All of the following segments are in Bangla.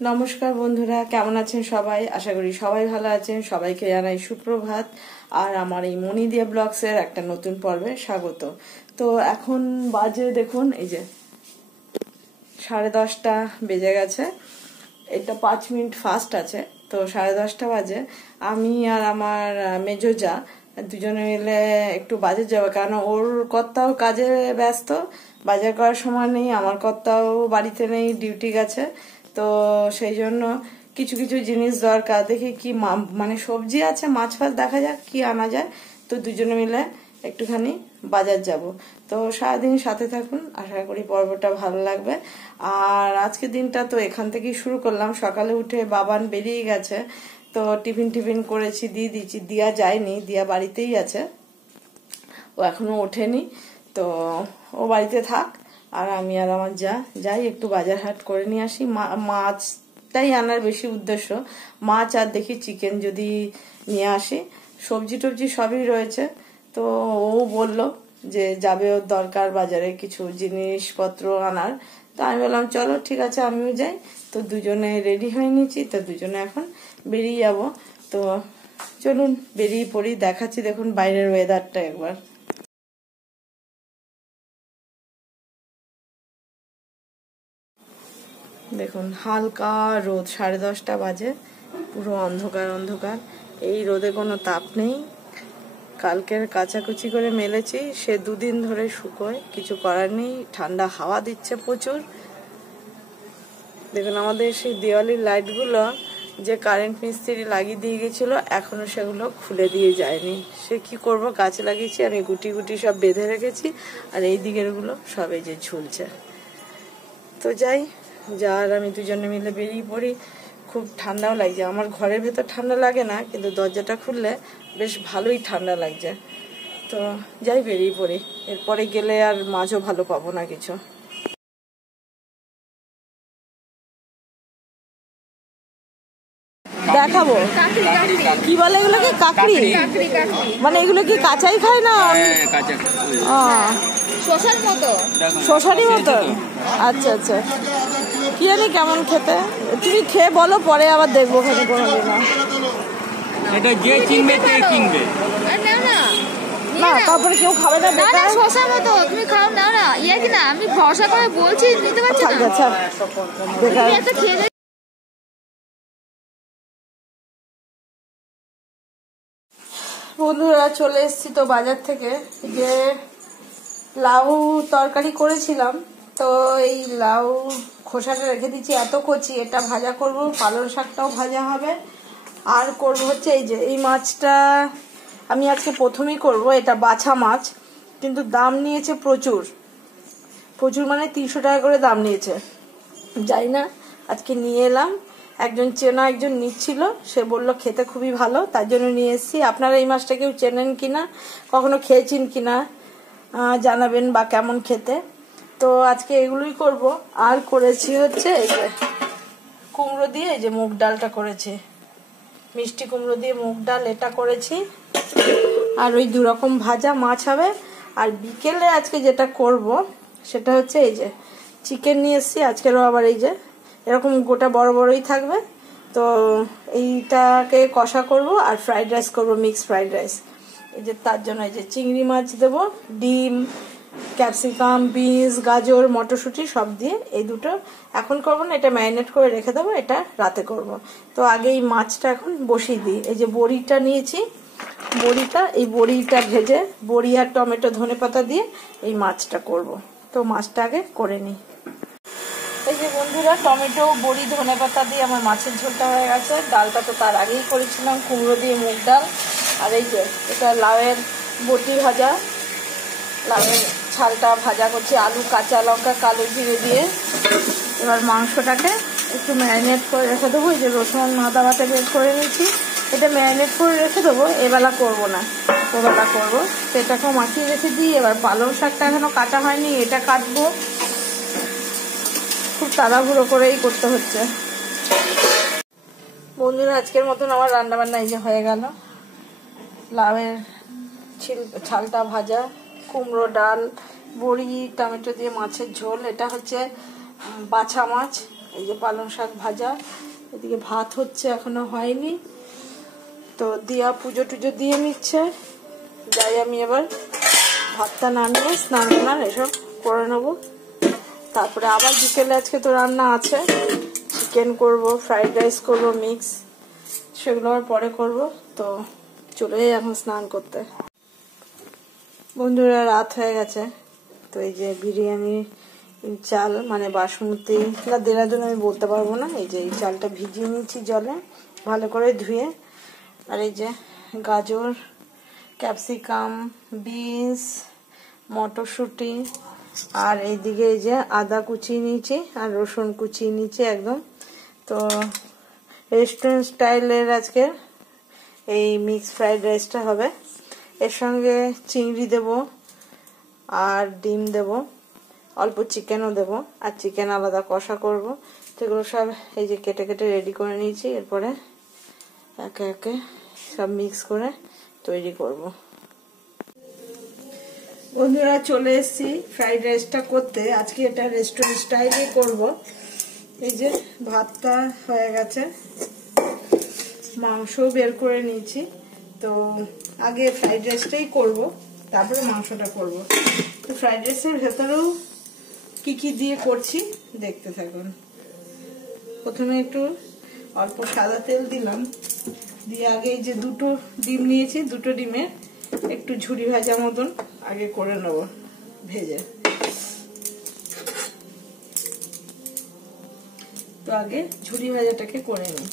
নমস্কার বন্ধুরা, কেমন আছেন সবাই? আশা করি সবাই ভালো আছেন। সবাইকে জানাই সুপ্রভাত আর আমার এই মনি দিয়া ব্লগসের একটা নতুন পর্বে স্বাগত। তো এখন বাজে দেখুন, এই যে 10:30 বেজে গেছে। এটা 5 মিনিট ফাস্ট আছে, তো 10:30 বাজে। আমি আর আমার মেজো যা দুজনে মিলে একটু বাজার যাবো, কারণ ওর কর্তাও কাজে ব্যস্ত, বাজার করার সময় নেই। আমার কর্তাও বাড়িতে নেই, ডিউটি গেছে। তো সেই জন্য কিছু কিছু জিনিস দরকার, দেখি কি মানে সবজি আছে, মাছ ফাছ দেখা যাক কি আনা যায়। তো দুজনে মিলে একটুখানি বাজার যাব। তো সারাদিন সাথে থাকুন, আশা করি পর্বটা ভালো লাগবে। আর আজকের দিনটা তো এখান থেকেই শুরু করলাম। সকালে উঠে বাবান বেরিয়ে গেছে, তো টিফিন করেছি, দিয়ে দিচ্ছি। দিয়া যায়নি, দিয়া বাড়িতেই আছে, ও এখনো ওঠেনি। তো ও বাড়িতে থাক, আর আমি আর আমার যাই একটু বাজার হাট করে নিয়ে আসি। মাছটাই আনার বেশি উদ্দেশ্য, মাছ আর দেখি চিকেন যদি নিয়ে আসি। সবজি টবজি সবই রয়েছে। তো ও বলল যে যাবে, ওর দরকার বাজারে কিছু জিনিসপত্র আনার। তো আমি বললাম চলো ঠিক আছে, আমিও যাই। তো দুজনে রেডি হয়ে নিয়েছি, তো দুজনে এখন বেরিয়ে যাব। তো চলুন বেরিয়ে পড়ি, দেখাচ্ছি। দেখুন বাইরের ওয়েদারটা একবার। দেখুন হালকা রোদ, 10:30 বাজে, পুরো অন্ধকার অন্ধকার। এই রোদে কোনো তাপ নেই। কালকের কাচাকুচি করে মেলেছি, সে 2 দিন ধরে শুকোয়, কিছু করার নেই। ঠান্ডা হাওয়া দিচ্ছে প্রচুর। দেখুন আমাদের সেই দেওয়ালির লাইটগুলো যে কারেন্ট মিস্ত্রি লাগিয়ে দিয়ে গেছিল, এখনো সেগুলো খুলে দিয়ে যায়নি। সে কি করব, গাছ লাগিয়েছি আমি, গুটি গুটি সব বেঁধে রেখেছি, আর এই দিকের গুলো সব এই যে ঝুলছে। তো যাই, যার আমি দুজনে মিলে বেরিয়ে পড়ি। খুব ঠান্ডাও লাগছে, আমার ঘরের ভেতর ঠান্ডা লাগে না, কিন্তু দরজাটা খুললে বেশ ভালোই ঠান্ডা লাগছে। তো যাই বেরিয়ে পড়ি, এরপরে গেলে আর মাছও ভালো পাবো না কিছু। দেখাবো কি বলে এগুলোকে, কাকড়ি? মানে এগুলো কি কাঁচাই খায় না? শশারই মতো। আচ্ছা আচ্ছা, কি জানি কেমন খেতে। তুমি খেয়ে বলো, পরে আবার দেখবো খেতে কোনোদিন। না তারপরে কেউ খাবে না, বেকার। শশার মতো তুমি খাও, নাও না, ইয়ে কি না, আমি ভরসা করে বলছি, নিতে পারছি না। আচ্ছা বেকার। বন্ধুরা চলে এসেছি তো বাজার থেকে। যে লাউ তরকারি করেছিলাম, তো এই লাউ খোসাটা রেখে দিচ্ছি, এত কচি। এটা ভাজা করব, পালং শাকটাও ভাজা হবে। আর করব হচ্ছে এই যে এই মাছটা আমি আজকে প্রথমেই করব। এটা বাছা মাছ, কিন্তু দাম নিয়েছে প্রচুর প্রচুর, মানে 300 টাকা করে দাম নিয়েছে। যাই না, আজকে নিয়ে এলাম। একজন চেনা একজন নিচ্ছিল, সে বলল খেতে খুবই ভালো, তার জন্য নিয়ে এসেছি। আপনারা এই মাছটা কেউ চেনেন কিনা, কখনো খেয়েছেন কিনা জানাবেন, বা কেমন খেতে। তো আজকে এগুলোই করব। আর করেছি হচ্ছে এই যে কুমড়ো দিয়ে, এই যে মুগ ডালটা করেছি, মিষ্টি কুমড়ো দিয়ে মুগ ডাল, এটা করেছি। আর ওই 2 রকম ভাজা মাছ হবে। আর বিকেলে আজকে যেটা করব সেটা হচ্ছে এই যে চিকেন নিয়ে এসেছি আজকেরও, আবার এই যে এরকম গোটা বড় বড়ই থাকবে। তো এইটাকে কষা করব আর ফ্রাইড রাইস করব, মিক্স ফ্রাইড রাইস। এই যে তার জন্য এই যে চিংড়ি মাছ দেবো, ডিম, ক্যাপসিকাম, বিনস, গাজর, মটরশুঁটি সব দিয়ে। এই দুটো এখন করবো না, এটা ম্যারিনেট করে রেখে দেবো, এটা রাতে করব। তো আগে এই মাছটা এখন বসিয়ে দিই। এই যে বড়িটা নিয়েছি, এই বড়িটা ভেজে, বড়ি আর টমেটো ধনেপাতা দিয়ে এই মাছটা করব। তো মাছটা আগে করে নিই। এই যে বন্ধুরা, টমেটো, বড়ি, ধনেপাতা দিয়ে আমার মাছের ঝোলটা হয়ে গেছে। ডালটা তো তার আগেই করেছিলাম, কুমড়ো দিয়ে মুগ ডাল। আর এই যে এটা লাউয়ের বটি ভাজা, লাউয়ের ছালটা ভাজা করছি, আলু, কাঁচা লঙ্কা, কালো জিরে দিয়ে। এবার মাংসটাকে একটু ম্যারিনেট করে রেখে দেবো। এই যে রসুন আদা বাটা বের করে নিয়েছি, এটা ম্যারিনেট করে রেখে দেবো, এবেলা করবো না, ওবেলা করবো। তো এটাকেও মাখিয়ে রেখে দিই। এবার পালং শাকটা এখনো কাটা হয়নি, এটা কাটবো। খুব তাড়াহুড়ো করেই করতে হচ্ছে। বন্ধুরা আজকের মতন আমার রান্না বান্না এই যে হয়ে গেল। লাউয়ের ছালটা ভাজা, কুমড়ো ডাল, বড়ি, টমেটো দিয়ে মাছের ঝোল। এটা হচ্ছে বাছা মাছ, এই যে পালং শাক ভাজা, এদিকে ভাত হচ্ছে, এখনো হয়নি। তো দিয়া পুজো টুজো দিয়ে নিচ্ছে। যাই আমি এবার ভাতটা নামিয়ে স্নান টান এসব করে নেবো। তারপরে আবার বিকেলে আজকে তো রান্না আছে, চিকেন করব, ফ্রাইড রাইস করব মিক্স, সেগুলো আর পরে করব। তো চলে যাই এখন স্নান করতে। বন্ধুরা রাত হয়ে গেছে। তো এই যে বিরিয়ানি চাল মানে বাসমতি না দেরাদুন আমি বলতে পারবো না, এই যে এই চালটা ভিজিয়ে নিচ্ছি জলে ভালো করে ধুয়ে। আর এই যে গাজর, ক্যাপসিকাম, বিনস, মটরশুঁটি, আর এইদিকে এই যে আদা কুচিয়ে নিয়েছি আর রসুন কুচিয়ে নিয়েছি একদম। তো রেস্টুরেন্ট স্টাইলের আজকে এই মিক্স ফ্রাইড রাইসটা হবে। এর সঙ্গে চিংড়ি দেব আর ডিম দেব, অল্প চিকেনও দেব, আর চিকেন আলাদা কষা করব। সেগুলো সব এই যে কেটে কেটে রেডি করে নিয়েছি। এরপরে একে একে সব মিক্স করে তৈরি করব। বন্ধুরা চলে এসেছি ফ্রাইড রাইসটা করতে। আজকে এটা রেস্টুরেন্ট স্টাইলে করব। এই যে ভাতটা হয়ে গেছে, মাংস বের করে নিয়েছি। তো আগে ফ্রাইড রাইসটাই করব, তারপরে মাংসটা করব। তো ফ্রাইড রাইসের ভেতরেও কি কি দিয়ে করছি দেখতে থাকুন। প্রথমে একটু অল্প সাদা তেল দিলাম, দিয়ে আগে এই যে দুটো ডিম নিয়েছি, দুটো ডিমে একটু ঝুরি ভাজা মতন আগে করে নেব ভেজে। তো আগে ঝুরি ভাজাটাকে করে নিই।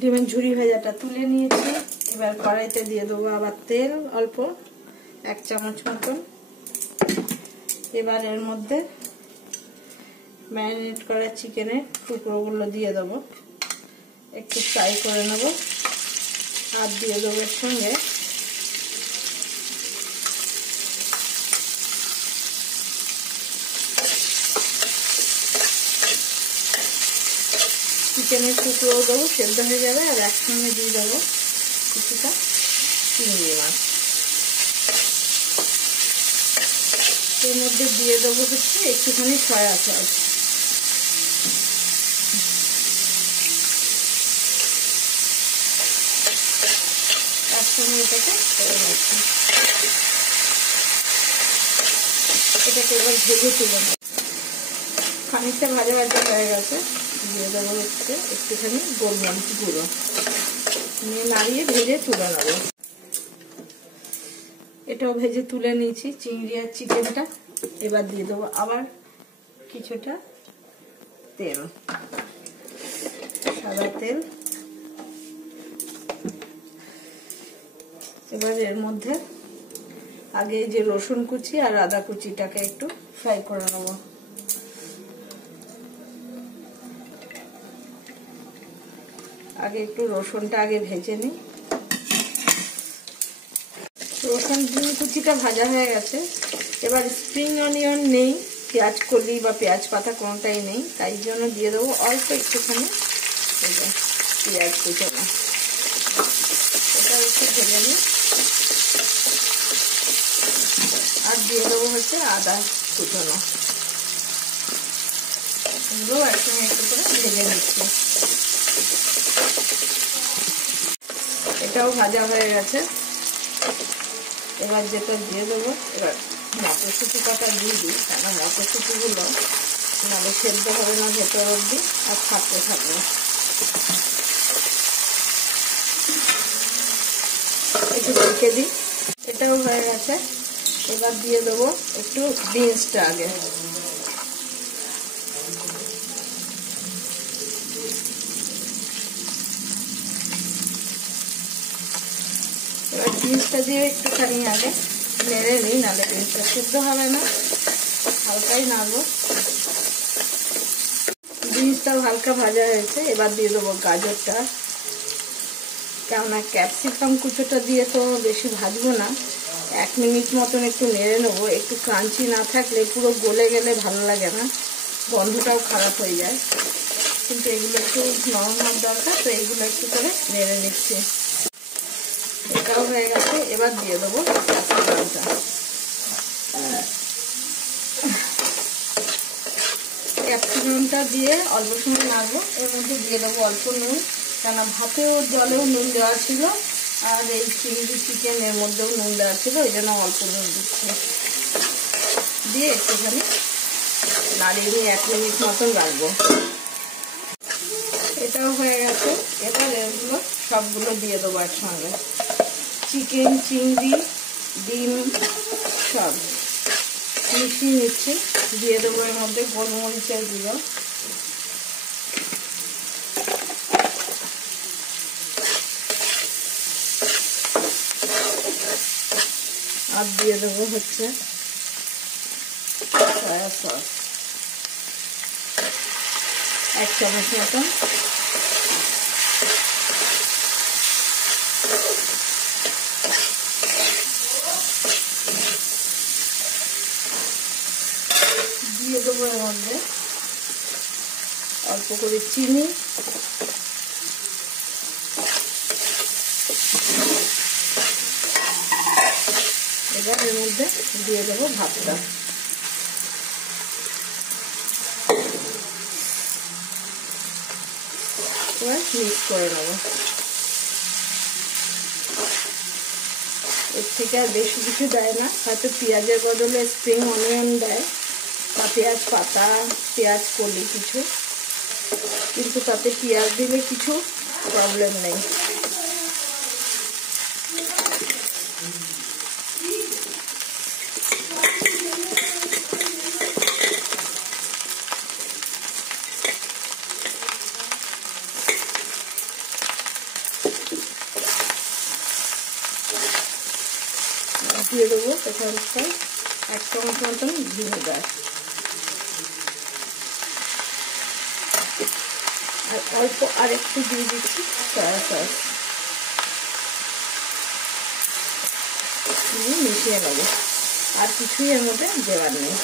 ডিমের ঝুরি ভাজাটা তুলে নিয়েছি। এবার কড়াইতে দিয়ে দেবো আবার তেল অল্প, 1 চামচ মতন। এবার এর মধ্যে ম্যারিনেট করা চিকেনের টুকরোগুলো দিয়ে দেবো, একটু ফ্রাই করে নেব। আর দিয়ে দেবো এর সঙ্গে চিকেনের টুকরো দেবো, সেদ্ধ হয়ে যাবে। আর একসঙ্গে দিয়ে দেবো কিছুটা চিংড়ি মাছ। এর মধ্যে দিয়ে দেবো হচ্ছে একটুখানি সয়া সস। একসঙ্গে এটাকে করে নিচ্ছি। এটাকে এবার ভেজে তুলে নেব। খানিকটা ভাজা ভাজা হয়ে গেছে, দিয়ে দেবো হচ্ছে একটুখানি গোলমরিচ গুঁড়ো, নিয়ে নাড়িয়ে ভেজে তুলে নেব। এটাও ভেজে তুলে নিয়েছি চিংড়ি আর চিকেনটা। এবার দিয়ে দেবো আবার কিছুটা তেল, সাদা তেল। এবার এর মধ্যে আগে যে রসুন কুচি আর আদা কুচিটাকে একটু ফ্রাই করে নেব। আগে একটু রসুনটা আগে ভেজে নিই। রসুন কুচিটা ভাজা হয়ে গেছে। এবার স্প্রিং অনিয়ন নেই, পেঁয়াজ কলি বা পেঁয়াজ পাতা কোনোটাই নেই, তাই জন্য দিয়ে দেবো অল্প একটুখানি পেঁয়াজ কুচানো। এটা একটু ভেজে নিই। আর দিয়ে দেবো হচ্ছে আদা কুচানো। এগুলো একসঙ্গে একটু করে ভেজে নিচ্ছি। এটাও ভাজা হয়ে গেছে। এবার যেটা দিয়ে দেবো, এবার মটরশুঁটি কাটা দিয়ে দিই, কেন মটরশুঁটিগুলো নাহলে সেদ্ধ হবে না ভেতর অবধি, আর থাকতে থাকবে। একটু ঢেকে দিই। এটাও হয়ে গেছে। এবার দিয়ে দেবো একটু বিনসটা আগে। এবার বিনসটা দিয়ে একটুখানি আগে নেড়ে নিই, নাহলে বিনসটা সিদ্ধ হবে না। হালকাই নাড়বো। জিনিসটাও হালকা ভাজা হয়েছে। এবার দিয়ে দেবো গাজরটা, কেননা ক্যাপসিকাম কুচোটা দিয়ে তো বেশি ভাজবো না, 1 মিনিট মতন একটু নেড়ে নেবো। একটু ক্রাঞ্চি না থাকলে পুরো গলে গেলে ভালো লাগে না, গন্ধটাও খারাপ হয়ে যায়। কিন্তু এগুলো একটু নরম হওয়ার দরকার, তো এগুলো একটু করে নেড়ে নিচ্ছি। এটাও হয়ে গেছে। এবার দিয়ে দেবো ক্যাপসিকামটা। ক্যাপসিকামটা দিয়ে অল্প সময় নাড়বো। এর মধ্যে দিয়ে দেবো অল্প নুন, কেননা ভাতেও জলেও নুন দেওয়া ছিল, আর এই চিংড়ি চিকেনের মধ্যেও নুন দেওয়া ছিল, ওই জন্য অল্প নুন দিচ্ছি। দিয়ে একটুখানি নাড়িয়ে নিয়ে 1 মিনিট মতন রাখবো। এটাও হয়ে গেছে। এবার এগুলো সবগুলো দিয়ে দেবো একসঙ্গে, চিকেন, চিংড়ি, ডিম সব মিশিয়ে নিচ্ছি। দিয়ে দেবো এর মধ্যে গোলমরিচের গুঁড়ো, আর দিয়ে দেবো হচ্ছে সয়া সস 1 চামচ মতন। দিয়ে দেবো এর মধ্যে অল্প করে চিনি, এবার এর মধ্যে দিয়ে দেবো ভাতটা। এবার মিক্স করে নেবো। এর থেকে আর বেশি কিছু দেয় না, হয়তো পেঁয়াজের বদলে স্প্রিং অনিয়ন দেয় বা পেঁয়াজ পাতা, পেঁয়াজ কলি কিছু, কিন্তু তাতে পেঁয়াজ দিলে কিছু প্রবলেম নেই। দিয়ে দেবো এখানটায় 1 চামচ মতন ভিনেগার, আর অল্প আরেকটু দিয়ে দিচ্ছি সয়া সস, দিয়ে মিশিয়ে নেবো। আর কিছুই এর মধ্যে দেওয়ার নেই।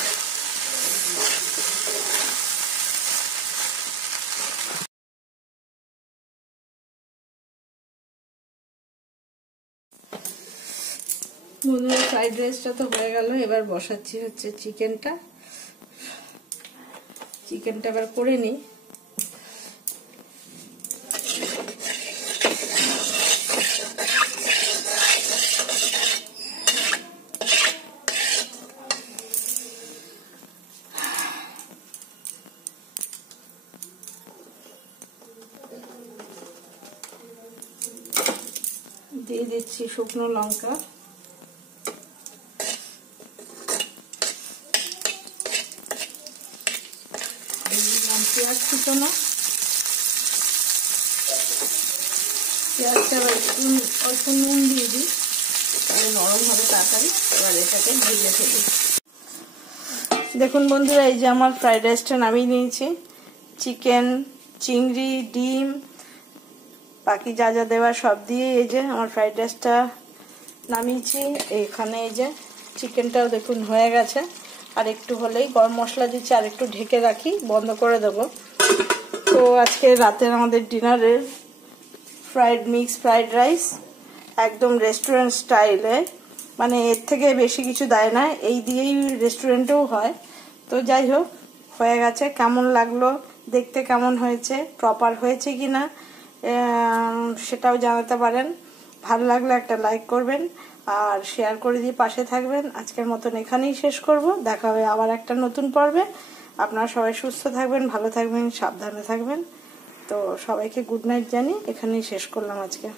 বন্ধুরা, ফ্রাইড রাইসটা তো হয়ে গেল। এবার বসাচ্ছি হচ্ছে চিকেনটা। এবার করে নিই। দিয়ে দিচ্ছি শুকনো লঙ্কা, পেঁয়াজ কুচোনো, পেঁয়াজটা অল্প নুন দিয়ে দিই, তাহলে নরম হবে তাড়াতাড়ি। এবার এটাকে ভেজে ফেলি। দেখুন বন্ধুরা, এই যে আমার ফ্রাইড রাইসটা নামিয়ে নিয়েছি। চিকেন, চিংড়ি, ডিম, বাকি যা যা দেওয়া সব দিয়ে এই যে আমার ফ্রাইড রাইসটা নামিয়েছি। এইখানে এই যে চিকেনটাও দেখুন হয়ে গেছে। আর একটু হলেই গরম মশলা দিচ্ছি, আর একটু ঢেকে রাখি, বন্ধ করে দেবো। তো আজকে রাতের আমাদের ডিনারের ফ্রাইড রাইস একদম রেস্টুরেন্ট স্টাইলে, মানে এর থেকে বেশি কিছু দেয় না, এই দিয়েই রেস্টুরেন্টেও হয়। তো যাই হোক, হয়ে গেছে। কেমন লাগলো দেখতে, কেমন হয়েছে, প্রপার হয়েছে কিনা সেটাও জানাতে পারেন। ভালো লাগলে একটা লাইক করবেন আর শেয়ার করে দিয়ে পাশে থাকবেন। আজকের মতন এখানেই শেষ করব। দেখা হবে আবার একটা নতুন পর্বে। আপনারা সবাই সুস্থ থাকবেন, ভালো থাকবেন, সাবধানে থাকবেন। তো সবাইকে গুড নাইট জানিয়ে এখানেই শেষ করলাম আজকে।